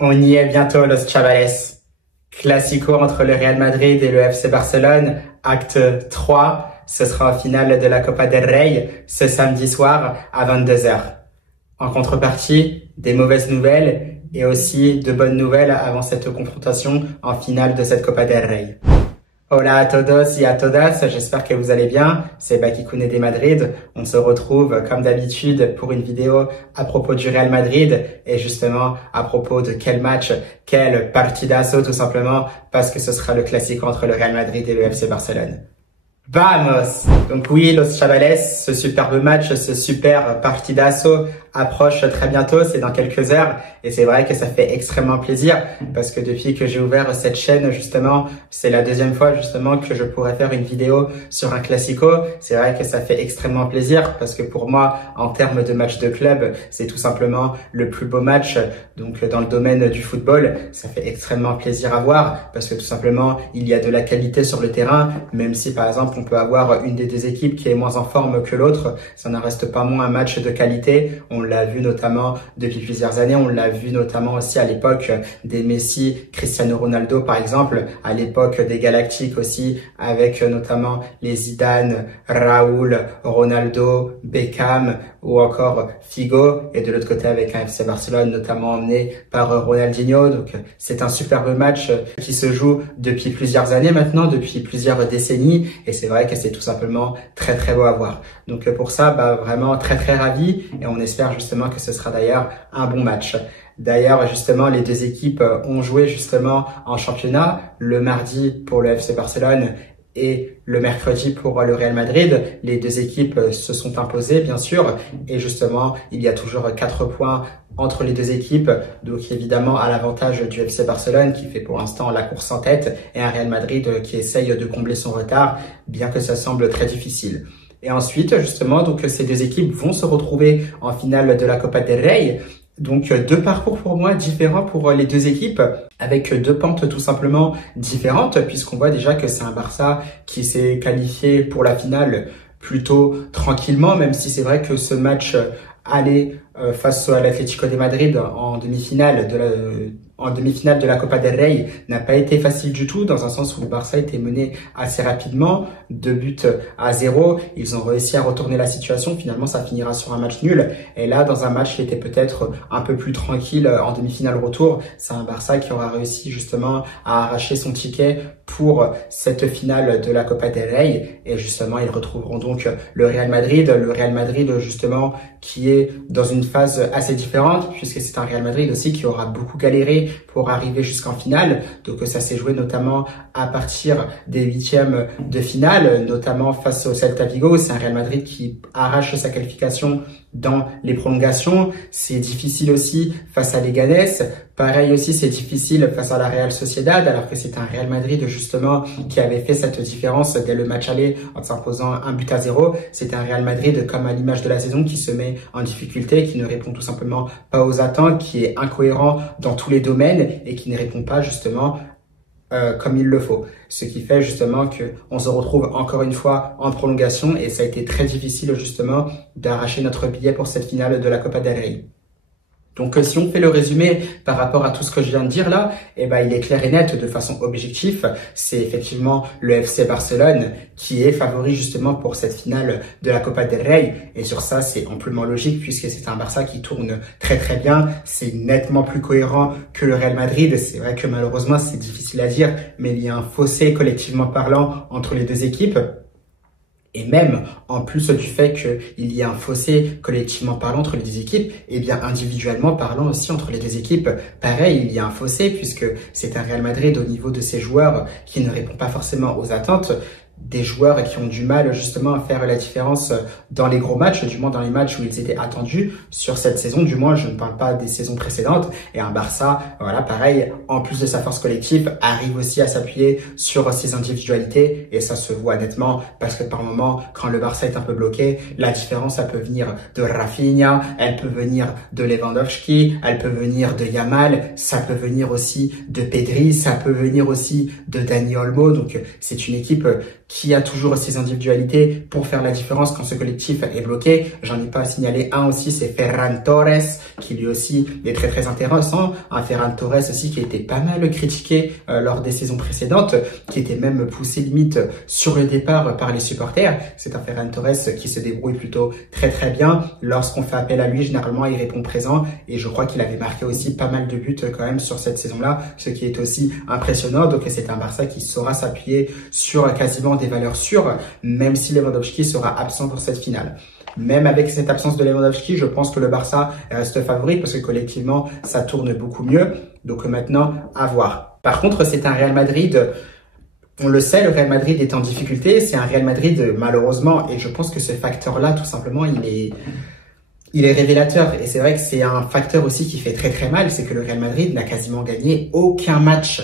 On y est bientôt, Los Chavales. Classico entre le Real Madrid et le FC Barcelone, acte 3. Ce sera en finale de la Copa del Rey ce samedi soir à 22h. En contrepartie, des mauvaises nouvelles et aussi de bonnes nouvelles avant cette confrontation en finale de cette Copa del Rey. Hola a todos y a todas, j'espère que vous allez bien, c'est Bakikune de Madrid. On se retrouve comme d'habitude pour une vidéo à propos du Real Madrid et justement à propos de quel match, quel partidazo tout simplement, parce que ce sera le classique entre le Real Madrid et le FC Barcelone. Vamos! Donc oui, Los Chavales, ce superbe match, ce super partidazo approche très bientôt, c'est dans quelques heures et c'est vrai que ça fait extrêmement plaisir parce que depuis que j'ai ouvert cette chaîne justement, c'est la deuxième fois justement que je pourrais faire une vidéo sur un classico. C'est vrai que ça fait extrêmement plaisir parce que pour moi, en termes de match de club, c'est tout simplement le plus beau match. Donc dans le domaine du football, ça fait extrêmement plaisir à voir parce que tout simplement, il y a de la qualité sur le terrain, même si par exemple on peut avoir une des deux équipes qui est moins en forme que l'autre, ça n'en reste pas moins un match de qualité. On l'a vu notamment depuis plusieurs années, on l'a vu notamment aussi à l'époque des Messi, Cristiano Ronaldo par exemple, à l'époque des Galactiques aussi, avec notamment les Zidane, Raúl, Ronaldo, Beckham ou encore Figo, et de l'autre côté avec un FC Barcelone notamment emmené par Ronaldinho. Donc c'est un superbe match qui se joue depuis plusieurs années maintenant, depuis plusieurs décennies, et c'est vrai que c'est tout simplement très très beau à voir. Donc pour ça, vraiment très très ravi, et on espère justement que ce sera d'ailleurs un bon match. D'ailleurs, justement, les deux équipes ont joué justement en championnat, le mardi pour le FC Barcelone et le mercredi pour le Real Madrid. Les deux équipes se sont imposées, bien sûr, et justement, il y a toujours 4 points entre les deux équipes, donc évidemment à l'avantage du FC Barcelone qui fait pour l'instant la course en tête et un Real Madrid qui essaye de combler son retard, bien que ça semble très difficile. Et ensuite, justement, donc ces deux équipes vont se retrouver en finale de la Copa del Rey. Donc deux parcours pour moi différents pour les deux équipes, avec deux pentes tout simplement différentes, puisqu'on voit déjà que c'est un Barça qui s'est qualifié pour la finale plutôt tranquillement, même si c'est vrai que ce match aller face à l'Atlético de Madrid en demi-finale de la Copa del Rey n'a pas été facile du tout, dans un sens où le Barça était mené assez rapidement, 2-0. Ils ont réussi à retourner la situation. Finalement, ça finira sur un match nul. Et là, dans un match qui était peut-être un peu plus tranquille en demi-finale retour, c'est un Barça qui aura réussi justement à arracher son ticket pour cette finale de la Copa del Rey. Et justement, ils retrouveront donc le Real Madrid. Le Real Madrid, justement, qui est dans une phase assez différente, puisque c'est un Real Madrid aussi qui aura beaucoup galéré pour arriver jusqu'en finale. Donc ça s'est joué notamment à partir des huitièmes de finale, notamment face au Celta Vigo. C'est un Real Madrid qui arrache sa qualification dans les prolongations. C'est difficile aussi face à Leganés. Pareil aussi, c'est difficile face à la Real Sociedad, alors que c'est un Real Madrid justement qui avait fait cette différence dès le match aller en s'imposant 1-0. C'est un Real Madrid, comme à l'image de la saison, qui se met en difficulté, qui ne répond tout simplement pas aux attentes, qui est incohérent dans tous les domaines et qui ne répond pas justement comme il le faut. Ce qui fait justement que on se retrouve encore une fois en prolongation et ça a été très difficile justement d'arracher notre billet pour cette finale de la Copa del Rey. Donc si on fait le résumé par rapport à tout ce que je viens de dire là, il est clair et net de façon objective, c'est effectivement le FC Barcelone qui est favori justement pour cette finale de la Copa del Rey, et sur ça c'est amplement logique puisque c'est un Barça qui tourne très très bien, c'est nettement plus cohérent que le Real Madrid. C'est vrai que malheureusement c'est difficile à dire, mais il y a un fossé collectivement parlant entre les deux équipes. Et même, en plus du fait qu'il y a un fossé collectivement parlant entre les deux équipes, individuellement parlant aussi entre les deux équipes, pareil, il y a un fossé puisque c'est un Real Madrid au niveau de ses joueurs qui ne répond pas forcément aux attentes. Des joueurs qui ont du mal justement à faire la différence dans les gros matchs, du moins dans les matchs où ils étaient attendus sur cette saison, du moins je ne parle pas des saisons précédentes. Et un Barça, voilà, pareil, en plus de sa force collective, arrive aussi à s'appuyer sur ses individualités, et ça se voit nettement parce que par moment, quand le Barça est un peu bloqué, la différence, elle peut venir de Rafinha, elle peut venir de Lewandowski, elle peut venir de Yamal, ça peut venir aussi de Pedri, ça peut venir aussi de Dani Olmo. Donc c'est une équipe qui a toujours ses individualités pour faire la différence quand ce collectif est bloqué. J'en ai pas signalé un aussi, c'est Ferran Torres, qui lui aussi est très très intéressant. Un Ferran Torres aussi qui était pas mal critiqué lors des saisons précédentes, qui était même poussé limite sur le départ par les supporters. C'est un Ferran Torres qui se débrouille plutôt très très bien. Lorsqu'on fait appel à lui, généralement il répond présent, et je crois qu'il avait marqué aussi pas mal de buts quand même sur cette saison-là, ce qui est aussi impressionnant. Donc c'est un Barça qui saura s'appuyer sur quasiment des valeurs sûres, même si Lewandowski sera absent pour cette finale. Même avec cette absence de Lewandowski, je pense que le Barça reste favori parce que collectivement, ça tourne beaucoup mieux. Donc maintenant, à voir. Par contre, c'est un Real Madrid, on le sait, le Real Madrid est en difficulté. C'est un Real Madrid, malheureusement, et je pense que ce facteur-là, tout simplement, il est révélateur. Et c'est vrai que c'est un facteur aussi qui fait très très mal, c'est que le Real Madrid n'a quasiment gagné aucun match.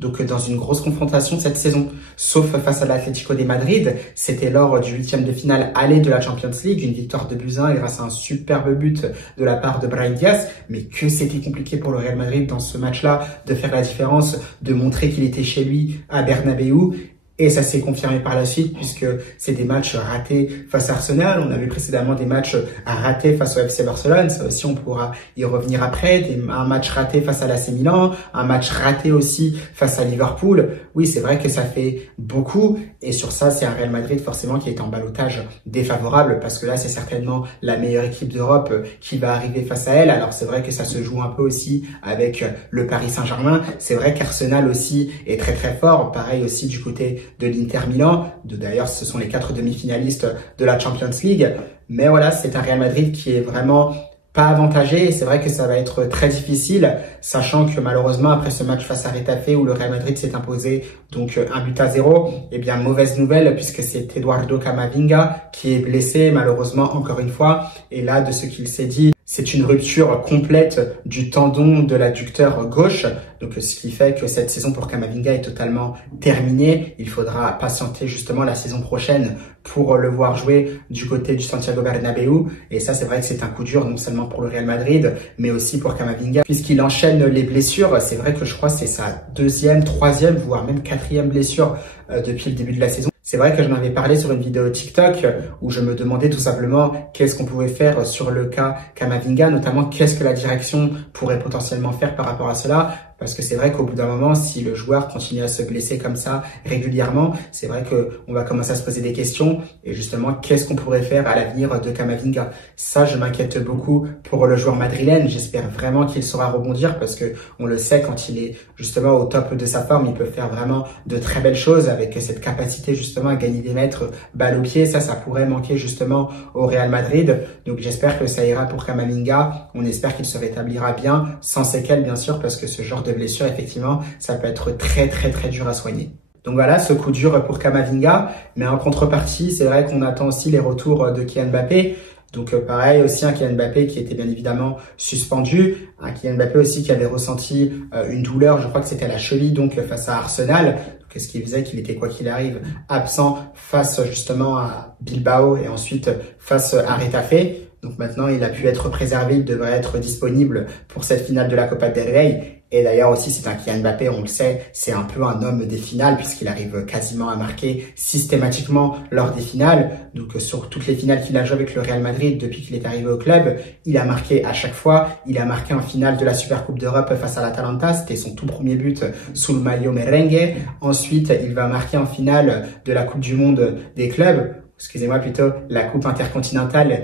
Donc dans une grosse confrontation cette saison, sauf face à l'Atlético de Madrid, c'était lors du 8e de finale aller de la Champions League, une victoire de buts 1 grâce à un superbe but de la part de Brahim Diaz, mais que c'était compliqué pour le Real Madrid dans ce match-là de faire la différence, de montrer qu'il était chez lui à Bernabéu. Et ça s'est confirmé par la suite puisque c'est des matchs ratés face à Arsenal. On avait précédemment des matchs ratés face au FC Barcelone. Ça aussi, on pourra y revenir après. Un match raté face à l'AC Milan, un match raté aussi face à Liverpool. Oui, c'est vrai que ça fait beaucoup. Et sur ça, c'est un Real Madrid forcément qui est en ballottage défavorable parce que là, c'est certainement la meilleure équipe d'Europe qui va arriver face à elle. Alors c'est vrai que ça se joue un peu aussi avec le Paris Saint-Germain. C'est vrai qu'Arsenal aussi est très très fort. Pareil aussi du côté de l'Inter Milan. D'ailleurs, ce sont les 4 demi-finalistes de la Champions League. Mais voilà, c'est un Real Madrid qui est vraiment pas avantagé. Et c'est vrai que ça va être très difficile, sachant que malheureusement, après ce match face à Retafe où le Real Madrid s'est imposé donc 1-0, eh bien, mauvaise nouvelle puisque c'est Eduardo Camavinga qui est blessé, malheureusement, encore une fois. Et là, de ce qu'il s'est dit, c'est une rupture complète du tendon de l'adducteur gauche. Donc, ce qui fait que cette saison pour Camavinga est totalement terminée. Il faudra patienter justement la saison prochaine pour le voir jouer du côté du Santiago Bernabéu. Et ça, c'est vrai que c'est un coup dur, non seulement pour le Real Madrid, mais aussi pour Camavinga, puisqu'il enchaîne les blessures. C'est vrai que je crois que c'est sa 2e, 3e, voire même 4e blessure depuis le début de la saison. C'est vrai que j'en avais parlé sur une vidéo TikTok où je me demandais tout simplement qu'est-ce qu'on pouvait faire sur le cas Camavinga, notamment qu'est-ce que la direction pourrait potentiellement faire par rapport à cela. Parce que c'est vrai qu'au bout d'un moment, si le joueur continue à se blesser comme ça régulièrement, c'est vrai qu'on va commencer à se poser des questions. Et justement, qu'est-ce qu'on pourrait faire à l'avenir de Camavinga? Ça, je m'inquiète beaucoup pour le joueur madrilène. J'espère vraiment qu'il saura rebondir parce que on le sait, quand il est justement au top de sa forme, il peut faire vraiment de très belles choses avec cette capacité justement à gagner des mètres balle au pied. Ça pourrait manquer justement au Real Madrid. Donc j'espère que ça ira pour Camavinga. On espère qu'il se rétablira bien, sans séquelles bien sûr, parce que ce genre de blessure, effectivement, ça peut être très très très dur à soigner. Donc voilà, ce coup dur pour Camavinga, mais en contrepartie, c'est vrai qu'on attend aussi les retours de Kylian Mbappé. Donc pareil aussi, un Kylian Mbappé qui était bien évidemment suspendu, un Kylian Mbappé aussi qui avait ressenti une douleur, je crois que c'était à la cheville, donc face à Arsenal. Qu'est-ce qu'il faisait? Qu'il était, quoi qu'il arrive, absent face justement à Bilbao et ensuite face à Retafe. Donc maintenant, il a pu être préservé, il devrait être disponible pour cette finale de la Copa del Rey. Et d'ailleurs aussi, c'est un Kylian Mbappé, on le sait, c'est un peu un homme des finales puisqu'il arrive quasiment à marquer systématiquement lors des finales. Donc sur toutes les finales qu'il a joué avec le Real Madrid depuis qu'il est arrivé au club, il a marqué à chaque fois. Il a marqué en finale de la Supercoupe d'Europe face à l'Atalanta, c'était son tout premier but sous le maillot merengue. Ensuite, il va marquer en finale de la Coupe du Monde des clubs, excusez-moi plutôt, la Coupe intercontinentale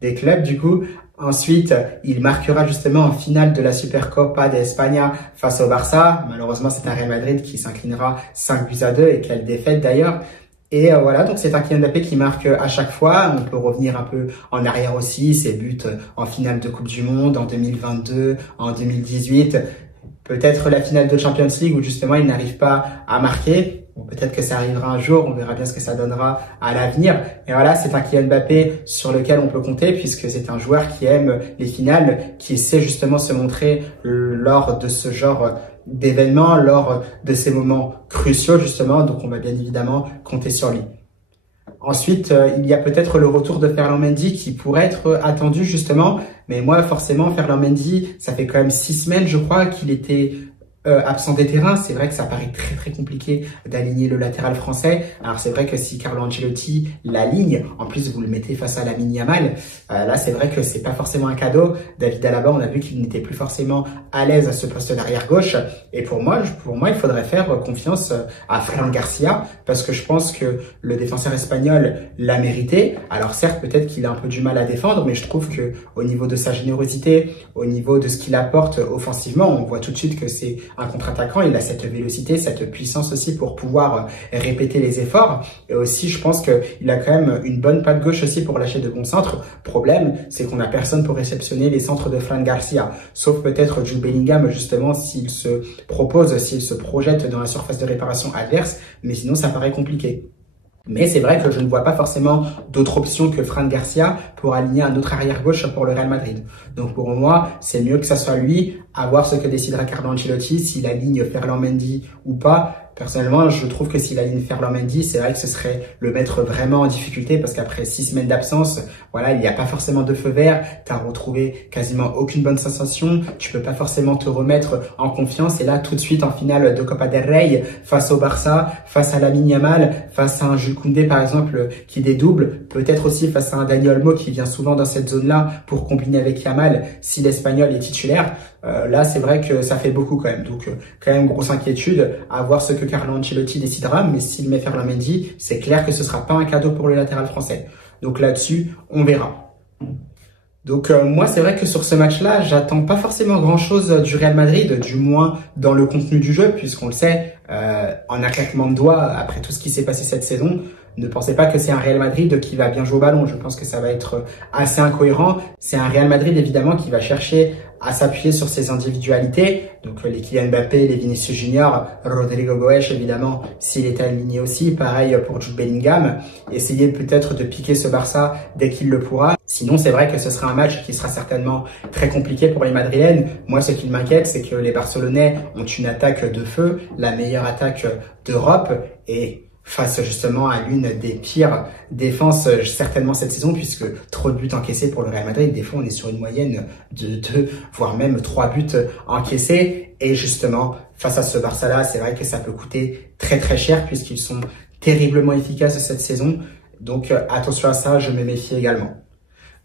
des clubs du coup. Ensuite, il marquera justement en finale de la Supercopa de España face au Barça. Malheureusement, c'est un Real Madrid qui s'inclinera 5-2 et quelle défaite d'ailleurs. Et voilà, donc c'est un Kylian Mbappé qui marque à chaque fois. On peut revenir un peu en arrière aussi, ses buts en finale de Coupe du Monde en 2022, en 2018. Peut-être la finale de Champions League où justement il n'arrive pas à marquer. Bon, peut-être que ça arrivera un jour, on verra bien ce que ça donnera à l'avenir. Et voilà, c'est un Kylian Mbappé sur lequel on peut compter puisque c'est un joueur qui aime les finales, qui sait justement se montrer lors de ce genre d'événements, lors de ces moments cruciaux justement. Donc on va bien évidemment compter sur lui. Ensuite, il y a peut-être le retour de Ferland Mendy qui pourrait être attendu justement. Mais moi, forcément, Ferland Mendy, ça fait quand même 6 semaines, je crois, qu'il était absent des terrains, c'est vrai que ça paraît très très compliqué d'aligner le latéral français. Alors c'est vrai que si Carlo Ancelotti l'aligne, en plus vous le mettez face à Lamine Yamal, là c'est vrai que c'est pas forcément un cadeau. David Alaba, on a vu qu'il n'était plus forcément à l'aise à ce poste d'arrière gauche. Et pour moi, il faudrait faire confiance à Fran Garcia parce que je pense que le défenseur espagnol l'a mérité. Alors certes, peut-être qu'il a un peu du mal à défendre, mais je trouve que au niveau de sa générosité, au niveau de ce qu'il apporte offensivement, on voit tout de suite que c'est un contre-attaquant. Il a cette vélocité, cette puissance aussi pour pouvoir répéter les efforts. Et aussi, je pense qu'il a quand même une bonne patte gauche aussi pour lâcher de bons centres. Problème, c'est qu'on n'a personne pour réceptionner les centres de Fran Garcia, sauf peut-être Jude Bellingham, justement, s'il se projette dans la surface de réparation adverse, mais sinon ça paraît compliqué. Mais c'est vrai que je ne vois pas forcément d'autre option que Fran Garcia pour aligner un autre arrière-gauche pour le Real Madrid. Donc pour moi, c'est mieux que ça soit lui, à voir ce que décidera Carlo Ancelotti, s'il aligne Ferland Mendy ou pas. Personnellement, je trouve que s'il aligne Ferland Mendy, c'est vrai que ce serait le mettre vraiment en difficulté parce qu'après 6 semaines d'absence, voilà, il n'y a pas forcément de feu vert, tu as retrouvé quasiment aucune bonne sensation, tu peux pas forcément te remettre en confiance et là, tout de suite en finale de Copa del Rey, face au Barça, face à Lamine Yamal, face à un Jules Koundé par exemple qui dédouble, peut-être aussi face à un Dani Olmo qui vient souvent dans cette zone-là pour combiner avec Yamal si l'Espagnol est titulaire. Là, c'est vrai que ça fait beaucoup quand même. Donc, quand même, grosse inquiétude à voir ce que Carlo Ancelotti décidera. Mais s'il met Ferland Mendy, c'est clair que ce sera pas un cadeau pour le latéral français. Donc là-dessus, on verra. Donc moi, c'est vrai que sur ce match-là, j'attends pas forcément grand-chose du Real Madrid, du moins dans le contenu du jeu, puisqu'on le sait, en un claquement de doigts, après tout ce qui s'est passé cette saison, ne pensez pas que c'est un Real Madrid qui va bien jouer au ballon. Je pense que ça va être assez incohérent. C'est un Real Madrid, évidemment, qui va chercher à s'appuyer sur ses individualités. Donc, les Kylian Mbappé, les Vinicius Junior, Rodrigo Goes, évidemment, s'il est aligné aussi. Pareil pour Jude Bellingham. Essayer peut-être de piquer ce Barça dès qu'il le pourra. Sinon, c'est vrai que ce sera un match qui sera certainement très compliqué pour les Madrilènes. Moi, ce qui m'inquiète, c'est que les Barcelonais ont une attaque de feu, la meilleure attaque d'Europe et face justement à l'une des pires défenses certainement cette saison, puisque trop de buts encaissés pour le Real Madrid. Des fois, on est sur une moyenne de 2, voire même 3 buts encaissés. Et justement, face à ce Barça-là, c'est vrai que ça peut coûter très très cher puisqu'ils sont terriblement efficaces cette saison. Donc attention à ça, je me méfie également.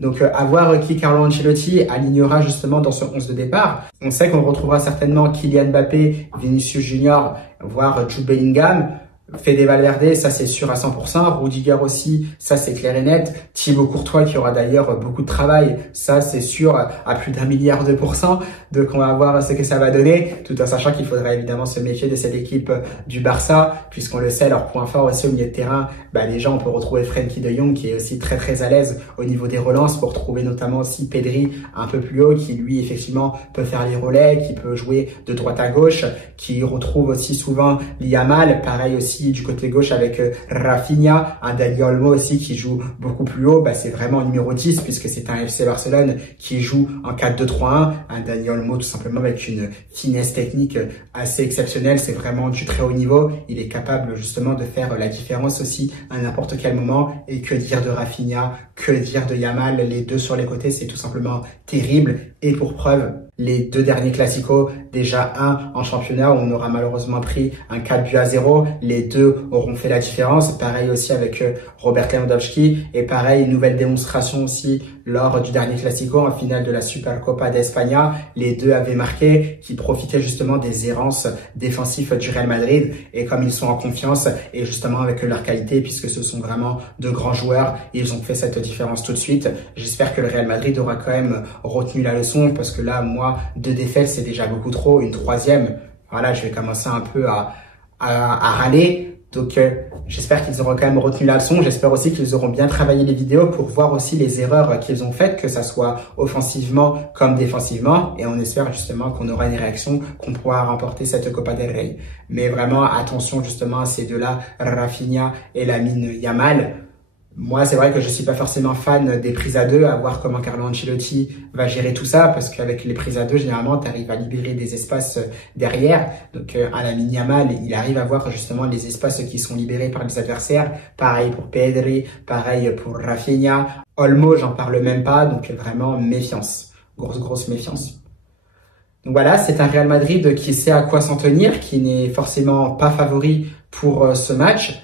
Donc, à voir qui Carlo Ancelotti alignera justement dans ce 11 de départ. On sait qu'on retrouvera certainement Kylian Mbappé, Vinicius Junior, voire Jude Bellingham. Fede Valverde, ça c'est sûr à 100%. Rudiger aussi, ça c'est clair et net. Thibaut Courtois qui aura d'ailleurs beaucoup de travail, ça c'est sûr à plus d'1 milliard de %. Donc on va voir ce que ça va donner, tout en sachant qu'il faudra évidemment se méfier de cette équipe du Barça, puisqu'on le sait, leur point fort aussi au milieu de terrain, déjà on peut retrouver Frenkie de Jong qui est aussi très très à l'aise au niveau des relances, pour trouver notamment aussi Pedri un peu plus haut, qui lui effectivement peut faire les relais, qui peut jouer de droite à gauche, qui retrouve aussi souvent Yamal, pareil aussi du côté gauche avec Rafinha, un Dani Olmo aussi qui joue beaucoup plus haut, c'est vraiment numéro 10 puisque c'est un FC Barcelone qui joue en 4-2-3-1, un Dani Olmo tout simplement avec une finesse technique assez exceptionnelle, c'est vraiment du très haut niveau, il est capable justement de faire la différence aussi à n'importe quel moment. Et que dire de Rafinha, que dire de Yamal, les deux sur les côtés, c'est tout simplement terrible. Et pour preuve, les 2 derniers classicos, déjà un en championnat où on aura malheureusement pris un 4-0, les 2 auront fait la différence. Pareil aussi avec Robert Lewandowski, et pareil, une nouvelle démonstration aussi lors du dernier classico en finale de la Supercopa d'España. Les 2 avaient marqué, qui profitaient justement des errances défensives du Real Madrid, et comme ils sont en confiance et justement avec leur qualité, puisque ce sont vraiment de grands joueurs, ils ont fait cette différence tout de suite. J'espère que le Real Madrid aura quand même retenu la leçon, parce que là, moi, 2 défaites, c'est déjà beaucoup trop. Une 3e, voilà, je vais commencer un peu à râler. Donc, j'espère qu'ils auront quand même retenu la leçon. J'espère aussi qu'ils auront bien travaillé les vidéos pour voir aussi les erreurs qu'ils ont faites, que ça soit offensivement comme défensivement. Et on espère justement qu'on aura une réaction, qu'on pourra remporter cette Copa del Rey. Mais vraiment, attention justement à ces 2-là, Rafinha et Lamine Yamal. Moi, c'est vrai que je suis pas forcément fan des prises à 2, à voir comment Carlo Ancelotti va gérer tout ça, parce qu'avec les prises à 2, généralement, tu arrives à libérer des espaces derrière. Donc, à Lamine Yamal, il arrive à voir justement les espaces qui sont libérés par les adversaires. Pareil pour Pedri, pareil pour Rafinha. Olmo, j'en parle même pas, donc vraiment méfiance. Grosse méfiance. Donc voilà, c'est un Real Madrid qui sait à quoi s'en tenir, qui n'est forcément pas favori pour ce match.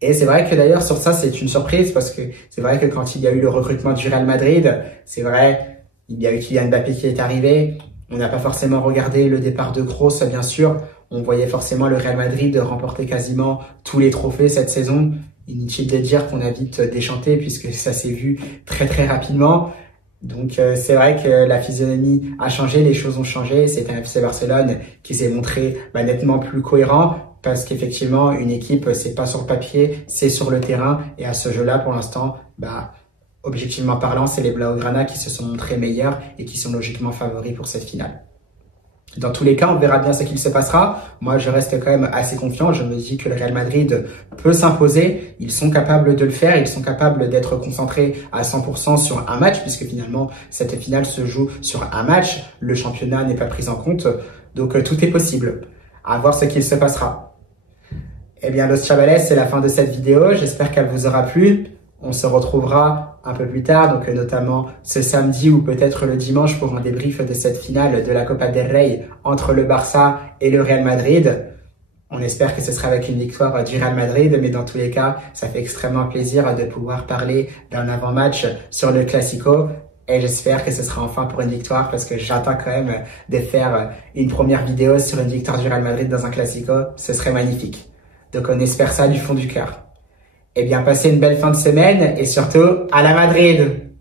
Et c'est vrai que d'ailleurs sur ça, c'est une surprise parce que c'est vrai que quand il y a eu le recrutement du Real Madrid, c'est vrai, il y a eu Kylian Mbappé qui est arrivé. On n'a pas forcément regardé le départ de Kroos, bien sûr. On voyait forcément le Real Madrid remporter quasiment tous les trophées cette saison. Inutile de dire qu'on a vite déchanté puisque ça s'est vu très très rapidement. Donc c'est vrai que la physionomie a changé, les choses ont changé. C'est un FC Barcelone qui s'est montré nettement plus cohérent. Parce qu'effectivement, une équipe, c'est pas sur le papier, c'est sur le terrain. Et à ce jeu-là, pour l'instant, objectivement parlant, c'est les Blaugrana qui se sont montrés meilleurs et qui sont logiquement favoris pour cette finale. Dans tous les cas, on verra bien ce qu'il se passera. Moi, je reste quand même assez confiant. Je me dis que le Real Madrid peut s'imposer. Ils sont capables de le faire. Ils sont capables d'être concentrés à 100% sur un match, puisque finalement, cette finale se joue sur un match. Le championnat n'est pas pris en compte. Donc, tout est possible. À voir ce qu'il se passera. Eh bien, Los Chavales, c'est la fin de cette vidéo. J'espère qu'elle vous aura plu. On se retrouvera un peu plus tard, donc notamment ce samedi ou peut-être le dimanche pour un débrief de cette finale de la Copa del Rey entre le Barça et le Real Madrid. On espère que ce sera avec une victoire du Real Madrid, mais dans tous les cas, ça fait extrêmement plaisir de pouvoir parler d'un avant-match sur le Classico. Et j'espère que ce sera enfin pour une victoire parce que j'attends quand même de faire une première vidéo sur une victoire du Real Madrid dans un Classico. Ce serait magnifique. Donc on espère ça du fond du cœur. Eh bien, passez une belle fin de semaine et surtout, à la Madrid!